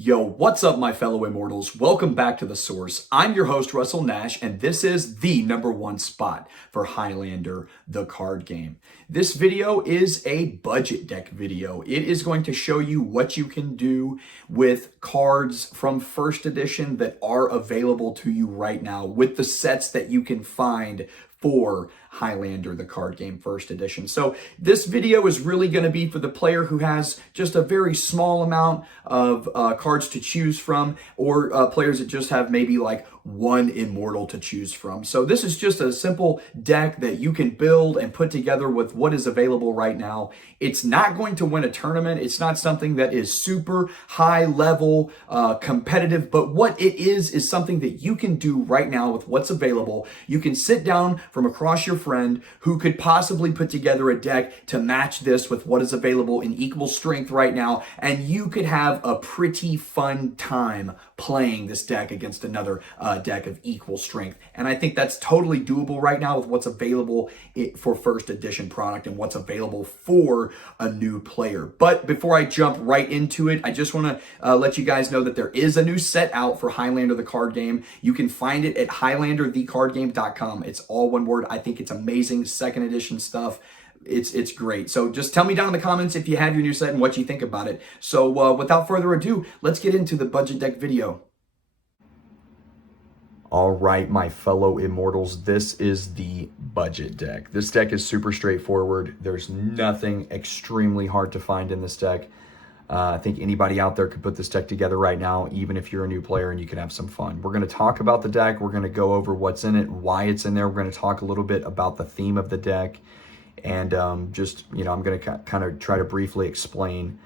Yo, what's up, my fellow immortals? Welcome back to The Source. I'm your host, Russell Nash, and this is the #1 spot for Highlander, the card game. This video is a budget deck video. It is going to show you what you can do with cards from first edition that are available to you right now, with the sets that you can find for Highlander, the card game first edition. So this video is really going to be for the player who has just a very small amount of cards to choose from, or players that just have maybe like one immortal to choose from. So this is just a simple deck that you can build and put together with what is available right now. It's not going to win a tournament. It's not something that is super high level competitive, but what it is something that you can do right now with what's available. You can sit down from across your friend who could possibly put together a deck to match this with what is available in equal strength right now, and you could have a pretty fun time playing this deck against another deck of equal strength. And I think that's totally doable right now with what's available for first edition product and what's available for a new player. But before I jump right into it, I just want to let you guys know that there is a new set out for Highlander the card game. You can find it at highlanderthecardgame.com. It's all one word. I think it's amazing second edition stuff. It's great. So just tell me down in the comments if you have your new set and what you think about it. So without further ado, let's get into the budget deck video. All right, my fellow immortals, this is the budget deck. This deck is super straightforward. There's nothing extremely hard to find in this deck. I think anybody out there could put this deck together right now, even if you're a new player, and you can have some fun. We're going to talk about the deck. We're going to go over what's in it, why it's in there. We're going to talk a little bit about the theme of the deck. And I'm going to kind of try to briefly explain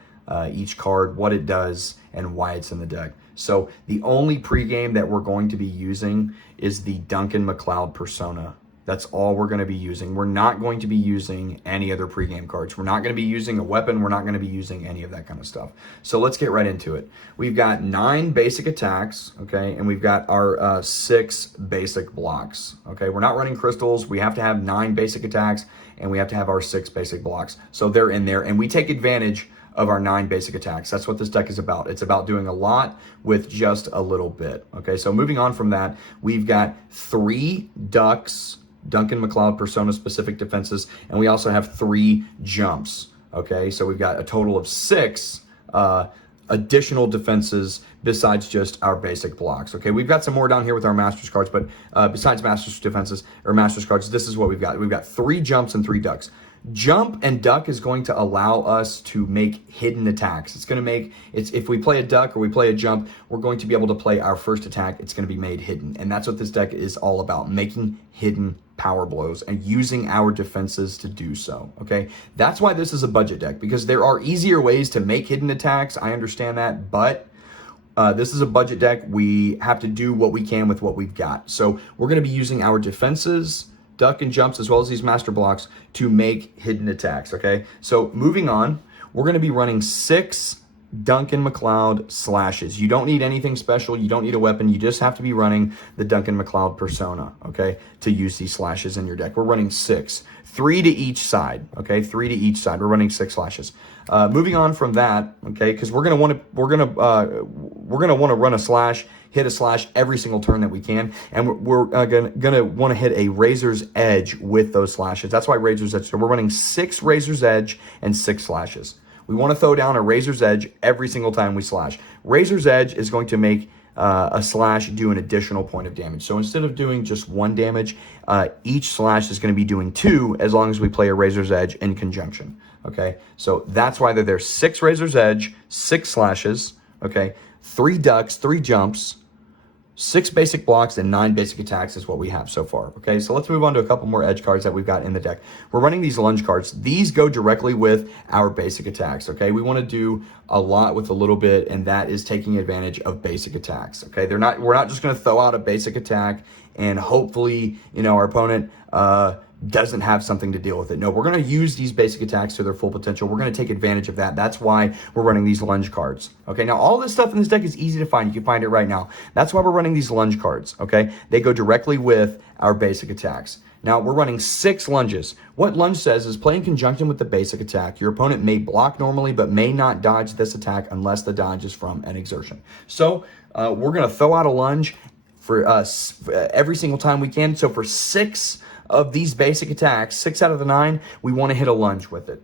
each card, what it does, and why it's in the deck. So the only pregame that we're going to be using is the Duncan Macleod persona. That's all we're going to be using. We're not going to be using any other pregame cards. We're not going to be using a weapon. We're not going to be using any of that kind of stuff. So let's get right into it. We've got 9 basic attacks, okay, and we've got our 6 basic blocks, okay. We're not running crystals. We have to have 9 basic attacks, and we have to have our 6 basic blocks. So they're in there, and we take advantage of our 9 basic attacks. That's what this deck is about. It's about doing a lot with just a little bit, okay. So moving on from that, we've got 3 ducks, Duncan Macleod persona specific defenses, and we also have 3 jumps, okay. So we've got a total of 6 additional defenses besides just our basic blocks, okay. We've got some more down here with our Masters cards, but besides Masters defenses or Masters cards, this is what we've got. We've got 3 jumps and 3 ducks. Jump and duck is going to allow us to make hidden attacks. It's going to make, if we play a duck or we play a jump, we're going to be able to play our first attack. It's going to be made hidden. And that's what this deck is all about, making hidden power blows and using our defenses to do so, okay? That's why this is a budget deck, because there are easier ways to make hidden attacks. I understand that, but this is a budget deck. We have to do what we can with what we've got. So we're going to be using our defenses, duck and jumps, as well as these master blocks to make hidden attacks, okay? So moving on, we're going to be running 6 Duncan Macleod slashes. You don't need anything special. You don't need a weapon. You just have to be running the Duncan Macleod persona, okay, to use these slashes in your deck. We're running 6, 3 to each side, okay, 3 to each side. We're running 6 slashes. Moving on from that, okay, because we're gonna want to run a slash, hit a slash every single turn that we can, and we're gonna want to hit a Razor's Edge with those slashes. That's why Razor's Edge. So we're running 6 Razor's Edge and 6 slashes. We want to throw down a Razor's Edge every single time we slash. Razor's Edge is going to make a slash do an additional point of damage. So instead of doing just 1 damage, each slash is going to be doing 2 as long as we play a Razor's Edge in conjunction. Okay, so that's why they're there. 6 Razor's Edge, 6 slashes, okay, 3 ducks, 3 jumps, 6 basic blocks, and 9 basic attacks is what we have so far. Okay, so let's move on to a couple more edge cards that we've got in the deck. We're running these lunge cards. These go directly with our basic attacks. Okay, we want to do a lot with a little bit, and that is taking advantage of basic attacks. Okay, we're not just going to throw out a basic attack and hopefully, our opponent doesn't have something to deal with it. No, we're going to use these basic attacks to their full potential. We're going to take advantage of that. That's why we're running these lunge cards. Okay, now all this stuff in this deck is easy to find. You can find it right now. That's why we're running these lunge cards. Okay, they go directly with our basic attacks. Now we're running 6 lunges. What lunge says is play in conjunction with the basic attack. Your opponent may block normally, but may not dodge this attack unless the dodge is from an exertion. So we're going to throw out a lunge for every single time we can. So for 6 of these basic attacks, 6 out of the 9, we want to hit a lunge with it.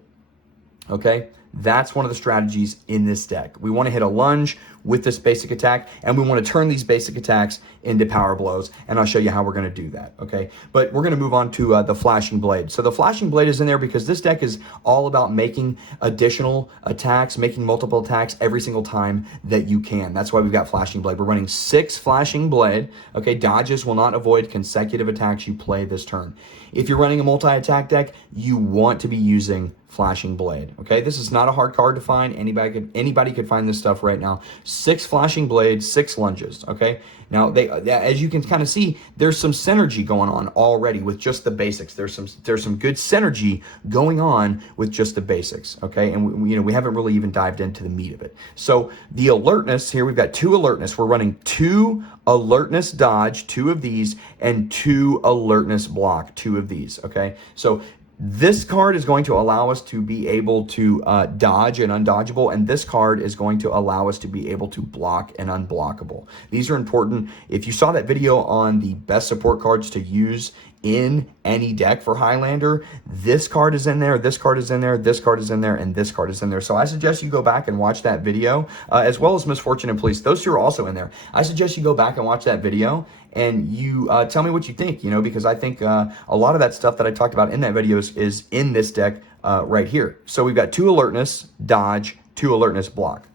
Okay? That's one of the strategies in this deck. We want to hit a lunge with this basic attack, and we want to turn these basic attacks into power blows, and I'll show you how we're going to do that, okay? But we're going to move on to the Flashing Blade. So the Flashing Blade is in there because this deck is all about making additional attacks, making multiple attacks every single time that you can. That's why we've got Flashing Blade. We're running 6 Flashing Blade, okay? Dodges will not avoid consecutive attacks you play this turn. If you're running a multi-attack deck, you want to be using Flashing Blade, okay? This is not a hard card to find. Anybody could find this stuff right now. 6 Flashing Blades, 6 lunges, okay? Now, as you can kind of see, there's some synergy going on already with just the basics. There's some good synergy going on with just the basics, okay? And we haven't really even dived into the meat of it. So the alertness here, we've got 2 alertness. We're running 2 alertness dodge, 2 of these, and 2 alertness block, 2 of these, okay? So this card is going to allow us to be able to dodge and undodgeable, and this card is going to allow us to be able to block and unblockable. These are important. If you saw that video on the best support cards to use in any deck for Highlander, this card is in there, this card is in there, this card is in there, and this card is in there. So I suggest you go back and watch that video, as well as Misfortune and Police. Those 2 are also in there. I suggest you go back and watch that video and you tell me what you think, because I think a lot of that stuff that I talked about in that video is in this deck right here. So we've got 2 alertness, dodge, 2 alertness, block.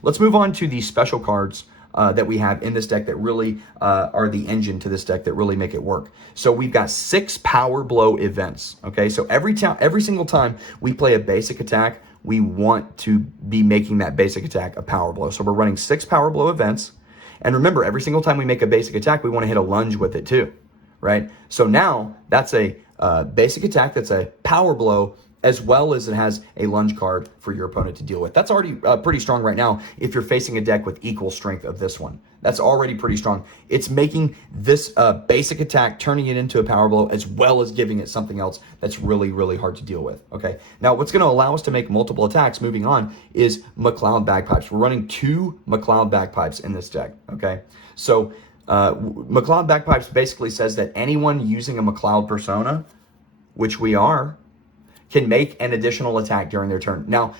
Let's move on to the special cards that we have in this deck that really are the engine to this deck that really make it work. So we've got 6 power blow events, okay? So every single time we play a basic attack, we want to be making that basic attack a power blow. So we're running 6 power blow events. And remember, every single time we make a basic attack, we want to hit a lunge with it too, right? So now that's a basic attack, that's a power blow, as well as it has a lunge card for your opponent to deal with. That's already pretty strong right now if you're facing a deck with equal strength of this one. That's already pretty strong. It's making this basic attack, turning it into a power blow, as well as giving it something else that's really, really hard to deal with, okay? Now, what's going to allow us to make multiple attacks, moving on, is Macleod Bagpipes. We're running 2 Macleod Bagpipes in this deck, okay? So Macleod Bagpipes basically says that anyone using a Macleod persona, which we are, can make an additional attack during their turn. Now,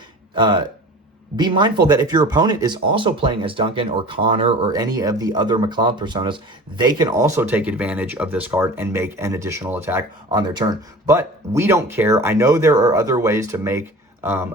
be mindful that if your opponent is also playing as Duncan or Connor or any of the other Macleod personas, they can also take advantage of this card and make an additional attack on their turn. But we don't care. I know there are other ways to make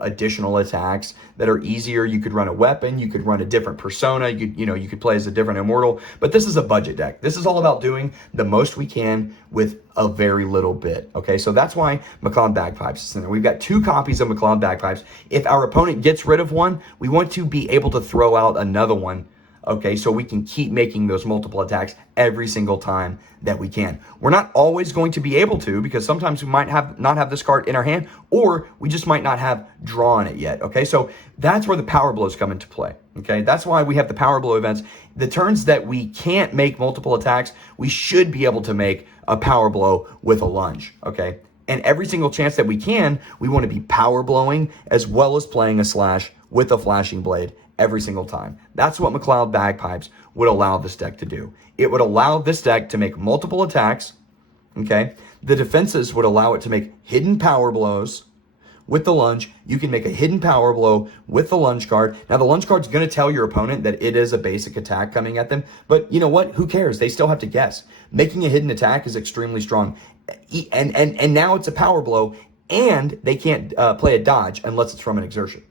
additional attacks that are easier. You could run a weapon, you could run a different persona, you could play as a different immortal, but this is a budget deck. This is all about doing the most we can with a very little bit, okay? So that's why Macleod Bagpipes is in there. We've got 2 copies of Macleod Bagpipes. If our opponent gets rid of one, we want to be able to throw out another one, okay, so we can keep making those multiple attacks every single time that we can. We're not always going to be able to, because sometimes we might not have this card in our hand, or we just might not have drawn it yet, okay? So that's where the power blows come into play, okay? That's why we have the power blow events. The turns that we can't make multiple attacks, we should be able to make a power blow with a lunge, okay? And every single chance that we can, we want to be power blowing as well as playing a slash with a flashing blade every single time. That's what Macleod Bagpipes would allow this deck to do. It would allow this deck to make multiple attacks, okay? The defenses would allow it to make hidden power blows with the lunge. You can make a hidden power blow with the lunge card. Now, the lunge card's going to tell your opponent that it is a basic attack coming at them, but you know what? Who cares? They still have to guess. Making a hidden attack is extremely strong. And now it's a power blow, and they can't play a dodge unless it's from an exertion.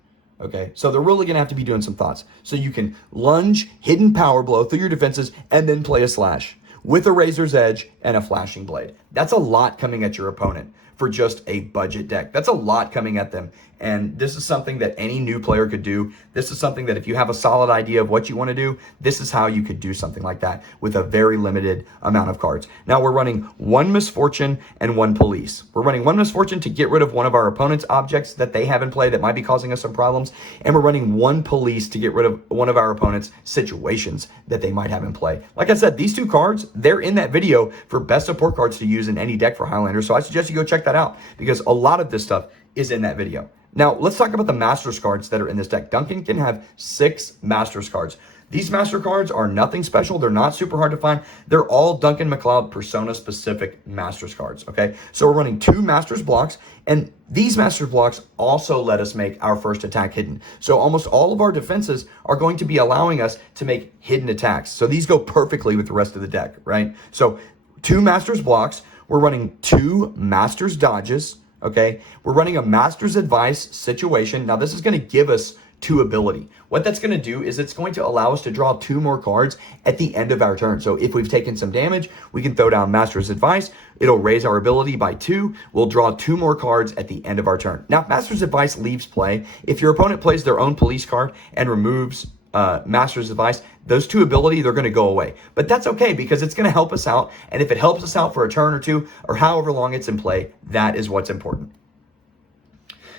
Okay, so they're really going to have to be doing some thoughts. So you can lunge, hidden power blow through your defenses, and then play a slash with a razor's edge and a flashing blade. That's a lot coming at your opponent for just a budget deck. That's a lot coming at them. And this is something that any new player could do. This is something that if you have a solid idea of what you want to do, this is how you could do something like that with a very limited amount of cards. Now we're running 1 Misfortune and 1 Police. We're running 1 Misfortune to get rid of one of our opponent's objects that they have in play that might be causing us some problems. And we're running 1 Police to get rid of one of our opponent's situations that they might have in play. Like I said, these 2 cards, they're in that video for best support cards to use in any deck for Highlander. So I suggest you go check that out because a lot of this stuff is in that video. Now, let's talk about the Masters cards that are in this deck. Duncan can have 6 Masters cards. These Master cards are nothing special. They're not super hard to find. They're all Duncan Macleod Persona-specific Masters cards, okay? So we're running 2 Masters blocks, and these Masters blocks also let us make our first attack hidden. So almost all of our defenses are going to be allowing us to make hidden attacks. So these go perfectly with the rest of the deck, right? So 2 Masters blocks. We're running 2 Masters dodges, okay? We're running a Master's Advice situation. Now, this is going to give us 2 ability. What that's going to do is it's going to allow us to draw 2 more cards at the end of our turn. So if we've taken some damage, we can throw down Master's Advice. It'll raise our ability by 2. We'll draw 2 more cards at the end of our turn. Now, Master's Advice leaves play. If your opponent plays their own police card and removes Master's Advice, those 2 ability, they're going to go away. But that's okay because it's going to help us out. And if it helps us out for a turn or 2 or however long it's in play, that is what's important.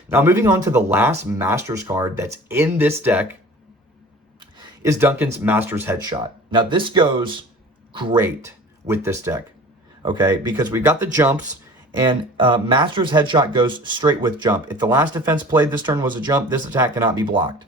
Now, moving on to the last Masters card that's in this deck is Duncan's Master's Headshot. Now, this goes great with this deck, okay? Because we've got the jumps, and Master's Headshot goes straight with jump. If the last defense played this turn was a jump, this attack cannot be blocked.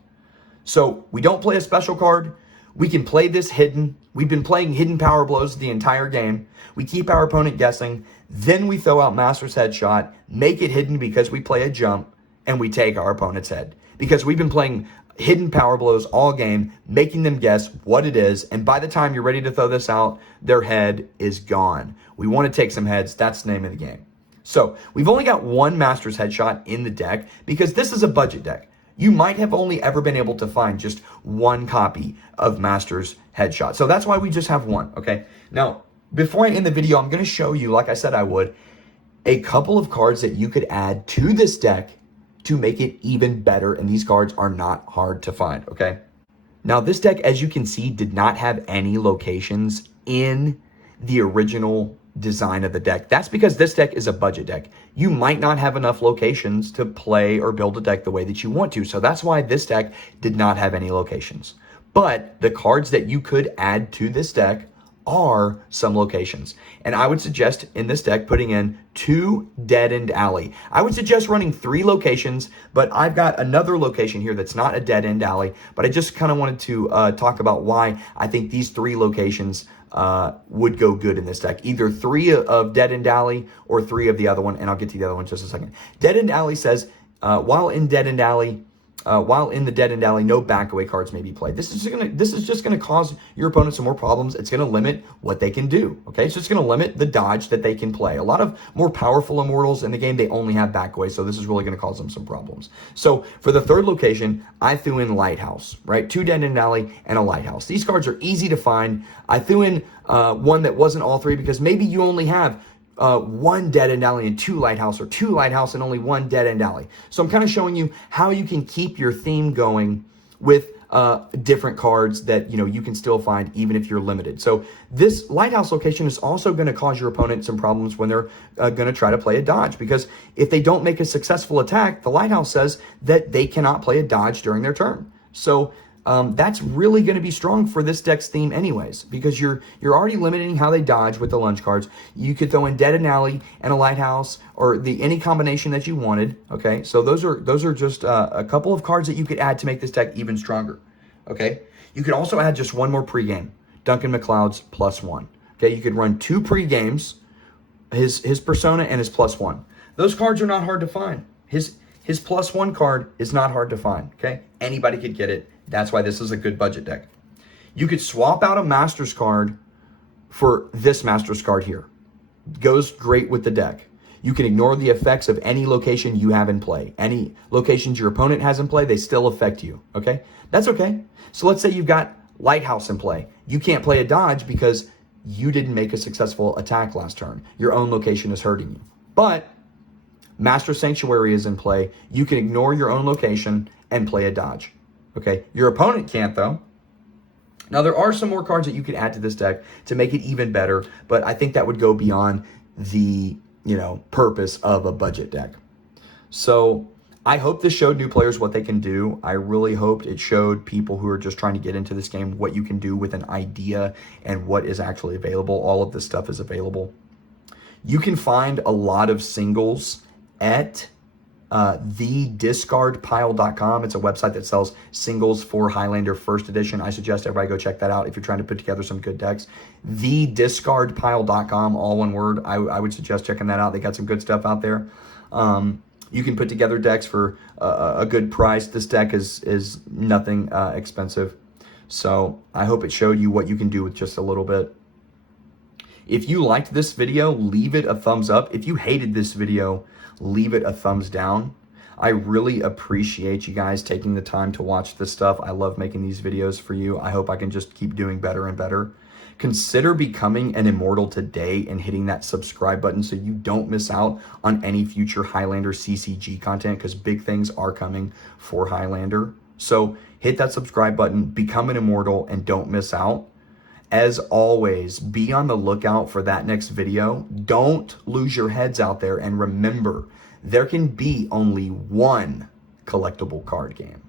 So we don't play a special card. We can play this hidden. We've been playing hidden power blows the entire game. We keep our opponent guessing. Then we throw out Master's Headshot, make it hidden because we play a jump, and we take our opponent's head. Because we've been playing hidden power blows all game, making them guess what it is, and by the time you're ready to throw this out, their head is gone. We want to take some heads. That's the name of the game. So we've only got 1 Master's Headshot in the deck because this is a budget deck. You might have only ever been able to find just 1 copy of Master's Headshot. So that's why we just have 1, okay? Now, before I end the video, I'm going to show you, like I said I would, a couple of cards that you could add to this deck to make it even better, and these cards are not hard to find, okay? Now, this deck, as you can see, did not have any locations in the original design of the deck. That's because this deck is a budget deck. You might not have enough locations to play or build a deck the way that you want to, so that's why this deck did not have any locations. But the cards that you could add to this deck are some locations. And I would suggest in this deck putting in 2 Dead End Alley. I would suggest running 3 locations, but I've got another location here that's not a Dead End Alley, but I just kind of wanted to talk about why I think these 3 locations would go good in this deck. Either 3 of Dead End Alley or 3 of the other one, and I'll get to the other one in just a second. Dead End Alley says, while in the Dead End Alley, no backaway cards may be played. This is just gonna cause your opponent some more problems. It's gonna limit what they can do. Okay, it's just gonna limit the dodge that they can play. A lot of more powerful immortals in the game, they only have backaway, so this is really gonna cause them some problems. So for the 3rd location, I threw in Lighthouse, right? 2 Dead End Alley and a Lighthouse. These cards are easy to find. I threw in one that wasn't all 3 because maybe you only have 1 Dead End Alley and 2 Lighthouse, or 2 Lighthouse and only 1 Dead End Alley. So I'm kind of showing you how you can keep your theme going with different cards that you can still find even if you're limited. So this Lighthouse location is also going to cause your opponent some problems when they're going to try to play a dodge, because if they don't make a successful attack, the Lighthouse says that they cannot play a dodge during their turn. So that's really going to be strong for this deck's theme anyways, because you're already limiting how they dodge with the lunge cards. You could throw in Dead End Alley and a Lighthouse, or any combination that you wanted, okay? So those are just a couple of cards that you could add to make this deck even stronger, okay? You could also add just 1 more pregame, Duncan Macleod's +1, okay? You could run 2 pregames, his Persona and his +1. Those cards are not hard to find. His +1 card is not hard to find, okay? Anybody could get it. That's why this is a good budget deck. You could swap out a Master's card for this Master's card here. Goes great with the deck. You can ignore the effects of any location you have in play. Any locations your opponent has in play, they still affect you, okay? That's okay. So let's say you've got Lighthouse in play. You can't play a dodge because you didn't make a successful attack last turn. Your own location is hurting you. But Master Sanctuary is in play. You can ignore your own location and play a dodge. Okay, your opponent can't though. Now there are some more cards that you can add to this deck to make it even better, but I think that would go beyond the, purpose of a budget deck. So I hope this showed new players what they can do. I really hoped it showed people who are just trying to get into this game what you can do with an idea and what is actually available. All of this stuff is available. You can find a lot of singles at thediscardpile.com. It's a website that sells singles for Highlander First Edition. I suggest everybody go check that out if you're trying to put together some good decks. Thediscardpile.com, all one word. I would suggest checking that out. They got some good stuff out there. You can put together decks for a good price. This deck is nothing expensive. So I hope it showed you what you can do with just a little bit. If you liked this video, leave it a thumbs up. If you hated this video, leave it a thumbs down. I really appreciate you guys taking the time to watch this stuff. I love making these videos for you. I hope I can just keep doing better and better. Consider becoming an immortal today and hitting that subscribe button so you don't miss out on any future Highlander CCG content, because big things are coming for Highlander. So hit that subscribe button, become an immortal, and don't miss out. As always, be on the lookout for that next video. Don't lose your heads out there, and remember, there can be only one collectible card game.